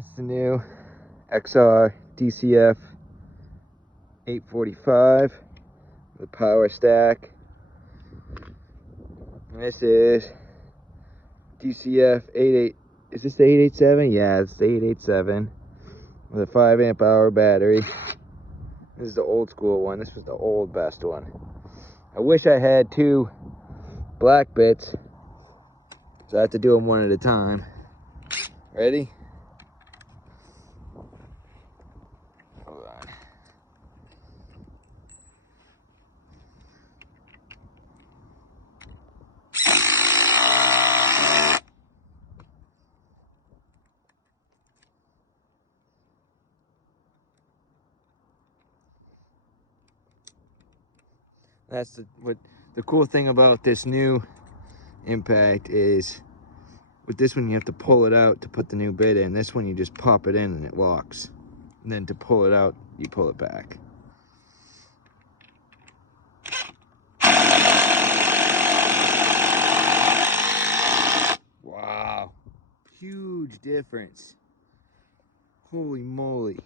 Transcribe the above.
That's the new XR DCF845 with power stack. And this is DCF88. Is this the 887? Yeah, it's the 887 with a 5 amp hour battery. This is the old school one. This was the old best one. I wish I had 2 black bits, so I have to do them one at a time. Ready? Hold on. That's what the cool thing about this new impact is. With this one, you have to pull it out to put the new bit in. This one, you just pop it in and it locks. And then to pull it out, you pull it back. Wow, huge difference. Holy moly.